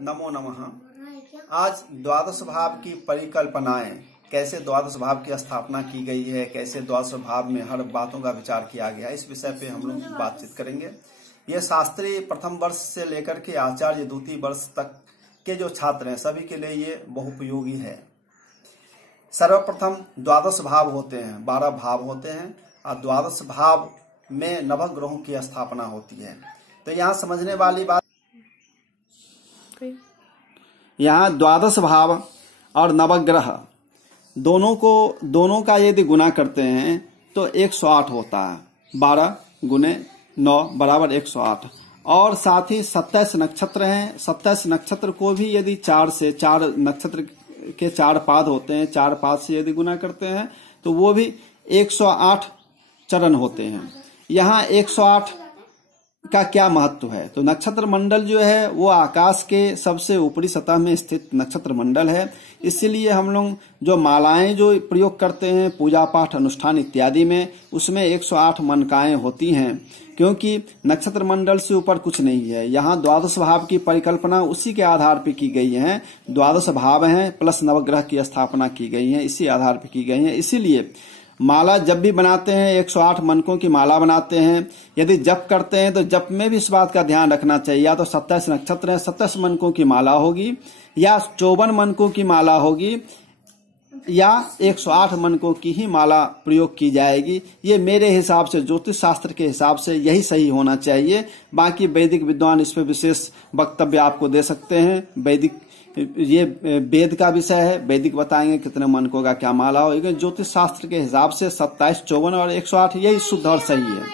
नमो नमः। आज द्वादश भाव की परिकल्पनाएं, कैसे द्वादश भाव की स्थापना की गई है, कैसे द्वादश भाव में हर बातों का विचार किया गया है, इस विषय पे हम लोग बातचीत करेंगे। ये शास्त्री प्रथम वर्ष से लेकर के आचार्य द्वितीय वर्ष तक के जो छात्र हैं सभी के लिए ये बहुपयोगी है। सर्वप्रथम द्वादश भाव होते हैं, 12 भाव होते हैं और द्वादश भाव में नवग्रहों की स्थापना होती है। तो यहाँ समझने वाली बात, यहाँ द्वादश भाव और नवग्रह दोनों का यदि गुना करते हैं तो 108 होता है। 12 गुने 9 बराबर 108। और साथ ही 27 नक्षत्र हैं। 27 नक्षत्र को भी यदि 4 नक्षत्र के 4 पाद होते हैं, 4 पाद से यदि गुना करते हैं तो वो भी 108 चरण होते हैं। यहाँ 108 का क्या महत्व है? तो नक्षत्र मंडल जो है वो आकाश के सबसे ऊपरी सतह में स्थित नक्षत्र मंडल है। इसलिए हम लोग जो मालाएं जो प्रयोग करते हैं पूजा पाठ अनुष्ठान इत्यादि में, उसमें 108 मनकाएं होती हैं, क्योंकि नक्षत्र मंडल से ऊपर कुछ नहीं है। यहाँ द्वादश भाव की परिकल्पना उसी के आधार पर की गई है। द्वादश भाव हैं प्लस नवग्रह की स्थापना की गई है, इसी आधार पर की गई है। इसीलिए माला जब भी बनाते हैं 108 मनकों की माला बनाते हैं। यदि जप करते हैं तो जप में भी इस बात का ध्यान रखना चाहिए, या तो 27 नक्षत्र हैं, 27 मनकों की माला होगी, या 54 मनकों की माला होगी, या 108 मनकों की ही माला प्रयोग की जाएगी। ये मेरे हिसाब से, ज्योतिष शास्त्र के हिसाब से यही सही होना चाहिए। बाकी वैदिक विद्वान इस पर विशेष वक्तव्य आपको दे सकते हैं। ये वेद का विषय है, वैदिक बताएंगे कितने मनकों का क्या माला हो। ज्योतिष शास्त्र के हिसाब से 27, 54 और 108 यही शुद्ध और सही है।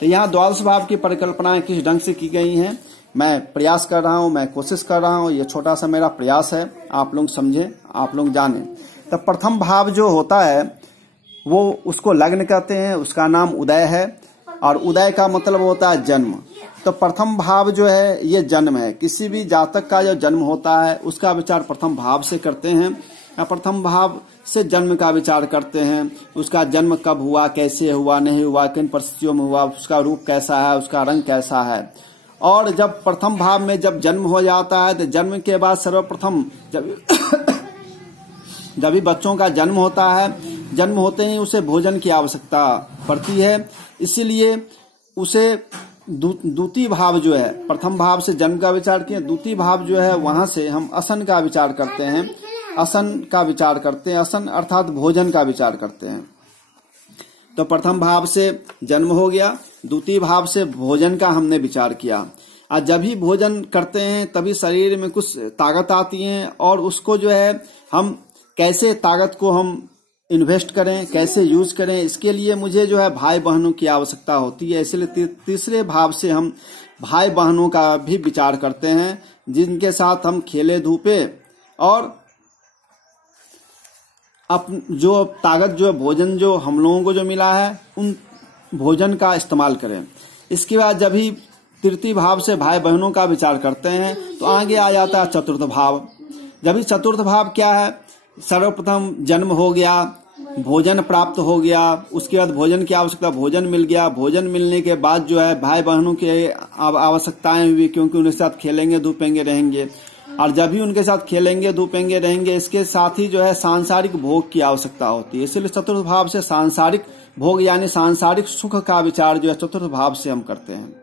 तो यहाँ द्वादश भाव की परिकल्पनाएं किस ढंग से की गई हैं, मैं प्रयास कर रहा हूँ, मैं कोशिश कर रहा हूँ। ये छोटा सा मेरा प्रयास है, आप लोग समझे, आप लोग जाने। तो प्रथम भाव जो होता है वो उसको लग्न कहते हैं, उसका नाम उदय है, और उदय का मतलब होता है जन्म। तो प्रथम भाव जो है ये जन्म है। किसी भी जातक का जो जन्म होता है उसका विचार प्रथम भाव से करते हैं, या प्रथम भाव से जन्म का विचार करते हैं। उसका जन्म कब हुआ, कैसे हुआ, नहीं हुआ, किन परिस्थितियों में हुआ, उसका रूप कैसा है, उसका रंग कैसा है। और जब प्रथम भाव में जब जन्म हो जाता है तो जन्म के बाद सर्वप्रथम जब भी बच्चों का जन्म होता है, जन्म होते ही उसे भोजन की आवश्यकता पड़ती है। इसीलिए उसे द्वितीय भाव जो है, प्रथम भाव से जन्म का विचार किया, द्वितीय भाव जो है वहां से हम असन का विचार करते हैं। असन का विचार करते हैं, असन अर्थात भोजन का विचार करते हैं। तो प्रथम भाव से जन्म हो गया, द्वितीय भाव से भोजन का हमने विचार किया। और जब भी भोजन करते हैं तभी शरीर में कुछ ताकत आती है, और उसको जो है हम कैसे ताकत को हम इन्वेस्ट करें, कैसे यूज करें, इसके लिए मुझे जो है भाई बहनों की आवश्यकता होती है। इसलिए तीसरे भाव से हम भाई बहनों का भी विचार करते हैं, जिनके साथ हम खेले धूपे और जो ताकत जो भोजन जो हम लोगों को जो मिला है उन भोजन का इस्तेमाल करें। इसके बाद जब भी तृतीय भाव से भाई बहनों का विचार करते हैं तो आगे आ जाता है चतुर्थ भाव। जब भी चतुर्थ भाव क्या है, सर्वप्रथम जन्म हो गया, भोजन प्राप्त हो गया, उसके बाद भोजन की आवश्यकता, भोजन मिल गया, भोजन मिलने के बाद जो है भाई बहनों की आवश्यकताएं हुई, क्योंकि उनके साथ खेलेंगे धूपेंगे रहेंगे। और जब भी उनके साथ खेलेंगे धूपेंगे रहेंगे, इसके साथ ही जो है सांसारिक भोग की आवश्यकता होती है। इसलिए चतुर्थ भाव से सांसारिक भोग यानी सांसारिक सुख का विचार जो है चतुर्थ भाव से हम करते हैं।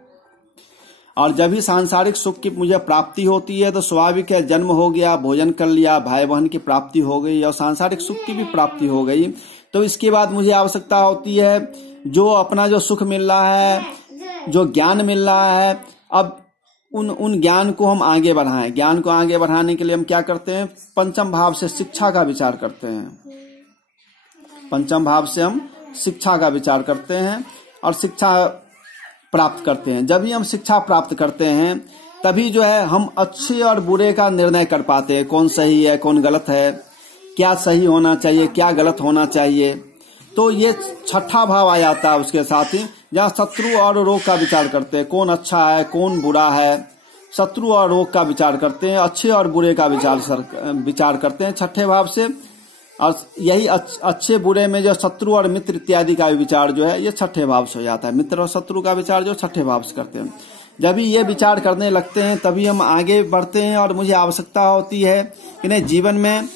और जब भी सांसारिक सुख की मुझे प्राप्ति होती है तो स्वाभाविक है, जन्म हो गया, भोजन कर लिया, भाई बहन की प्राप्ति हो गई और सांसारिक सुख की भी प्राप्ति हो गई। तो इसके बाद मुझे आवश्यकता होती है जो अपना जो सुख मिल रहा है, जो ज्ञान मिल रहा है, अब उन ज्ञान को हम आगे बढ़ाएं। ज्ञान को आगे बढ़ाने के लिए हम क्या करते हैं, पंचम भाव से शिक्षा का विचार करते हैं। पंचम भाव से हम शिक्षा का विचार करते हैं और शिक्षा प्राप्त करते हैं। जब भी हम शिक्षा प्राप्त करते हैं तभी जो है हम अच्छे और बुरे का निर्णय कर पाते हैं, कौन सही है कौन गलत है, क्या सही होना चाहिए क्या गलत होना चाहिए। तो ये छठा भाव आ जाता है उसके साथ ही, जहाँ शत्रु और रोग का विचार करते हैं, कौन अच्छा है कौन बुरा है। शत्रु और रोग का विचार करते हैं, अच्छे और बुरे का विचार करते हैं छठे भाव से। और यही अच्छे बुरे में जो शत्रु और मित्र इत्यादि का विचार जो है ये छठे भाव से हो जाता है। मित्र और शत्रु का विचार जो छठे भाव से करते हैं। जब भी ये विचार करने लगते हैं तभी हम आगे बढ़ते हैं और मुझे आवश्यकता होती है कि नहीं जीवन में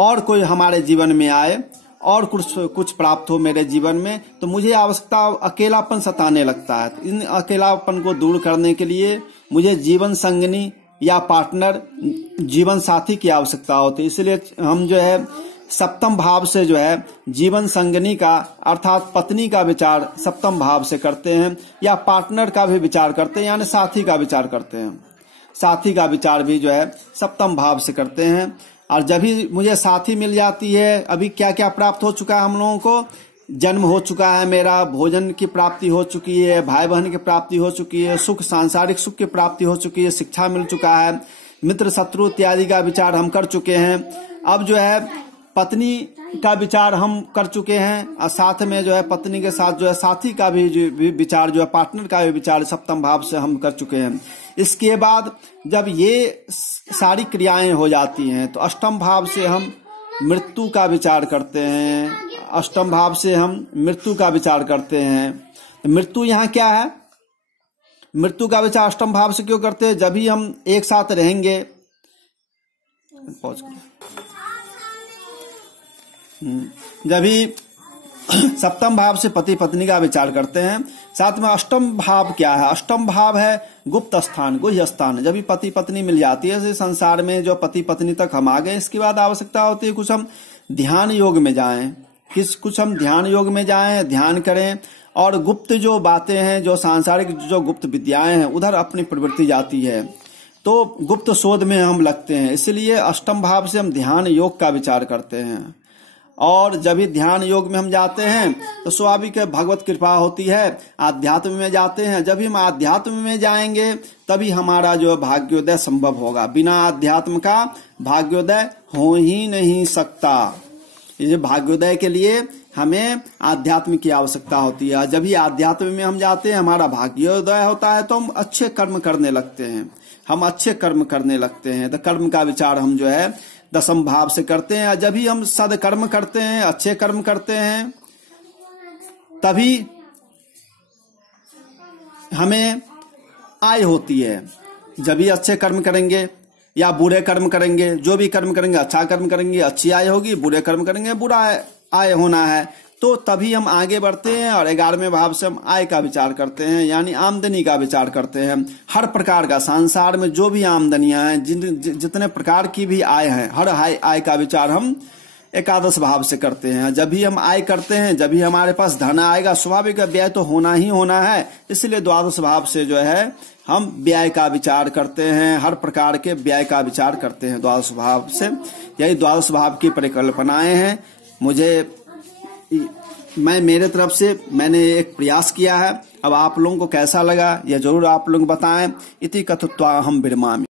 और कोई हमारे जीवन में आए और कुछ प्राप्त हो मेरे जीवन में, तो मुझे आवश्यकता अकेलापन सताने लगता है। तो इन अकेलापन को दूर करने के लिए मुझे जीवन संगनी या पार्टनर जीवन साथी की आवश्यकता होती है। इसलिए हम जो है सप्तम भाव से जो है जीवन संगनी का अर्थात पत्नी का विचार सप्तम भाव से करते हैं, या पार्टनर का भी विचार करते हैं, यानी साथी का विचार करते हैं। साथी का विचार भी जो है सप्तम भाव से करते हैं। और जब भी मुझे साथी मिल जाती है, अभी क्या क्या प्राप्त हो चुका है हम लोगों को, जन्म हो चुका है मेरा, भोजन की प्राप्ति हो चुकी है, भाई बहन की प्राप्ति हो चुकी है, सुख सांसारिक सुख की प्राप्ति हो चुकी है, शिक्षा मिल चुका है, मित्र शत्रु इत्यादि का विचार हम कर चुके हैं। अब जो है पत्नी का विचार हम कर चुके हैं, और साथ में जो है पत्नी के साथ जो है साथी का भी विचार जो है पार्टनर का भी विचार सप्तम भाव से हम कर चुके हैं। इसके बाद जब ये सारी क्रियाएं हो जाती हैं तो अष्टम भाव से हम मृत्यु का विचार करते हैं। अष्टम भाव से हम मृत्यु का विचार करते हैं। तो मृत्यु यहाँ क्या है, मृत्यु का विचार अष्टम भाव से क्यों करते हैं? जब भी हम एक साथ रहेंगे, जब भी सप्तम भाव से पति पत्नी का विचार करते हैं। साथ में अष्टम भाव क्या है? अष्टम भाव है गुप्त स्थान, गुह्य स्थान। जब भी पति पत्नी मिल जाती है संसार में, जो पति पत्नी तक हम आ गए, इसके बाद आवश्यकता होती है कुछ हम ध्यान योग में जाएं, कुछ हम ध्यान योग में जाएं, ध्यान करें, और गुप्त जो बातें हैं, जो सांसारिक जो गुप्त विद्याएं हैं, उधर अपनी प्रवृत्ति जाती है, तो गुप्त शोध में हम लगते हैं। इसलिए अष्टम भाव से हम ध्यान योग का विचार करते हैं। और जब भी ध्यान योग में हम जाते हैं तो स्वाभाविक भगवत कृपा होती है, आध्यात्म में जाते हैं। जब भी हम आध्यात्म में जाएंगे तभी हमारा जो भाग्योदय संभव होगा। बिना आध्यात्म का भाग्योदय हो ही नहीं सकता। ये भाग्योदय के लिए हमें आध्यात्म की आवश्यकता होती है। जब भी आध्यात्म में हम जाते हैं, हमारा भाग्योदय होता है, तो हम अच्छे कर्म करने लगते हैं, हम अच्छे कर्म करने लगते हैं। तो कर्म का विचार हम जो है दसम भाव से करते हैं। जब भी हम सदकर्म करते हैं, अच्छे कर्म करते हैं, तभी हमें आय होती है। जब भी अच्छे कर्म करेंगे या बुरे कर्म करेंगे, जो भी कर्म करेंगे, अच्छा कर्म करेंगे, अच्छी आय होगी, बुरे कर्म करेंगे, बुरा आय होना है, तो तभी हम आगे बढ़ते हैं। और 11वें भाव से हम आय का विचार करते हैं, यानी आमदनी का विचार करते हैं। हर प्रकार का संसार में जो भी आमदनियां हैं, जितने प्रकार की भी आय है, हर आय का विचार हम एकादश भाव से करते हैं। जब भी हम आय करते हैं, जब भी हमारे पास धन आएगा, स्वाभाविक व्यय तो होना ही होना है। इसलिए द्वादश भाव से जो है हम व्यय का विचार करते हैं, हर प्रकार के व्यय का विचार करते हैं द्वादश भाव से। यही द्वादश भाव की परिकल्पनाएं हैं। मैं मेरे तरफ से मैंने एक प्रयास किया है। अब आप लोगों को कैसा लगा यह जरूर आप लोग बताएं। इति कथयित्वा अहं विरमामि।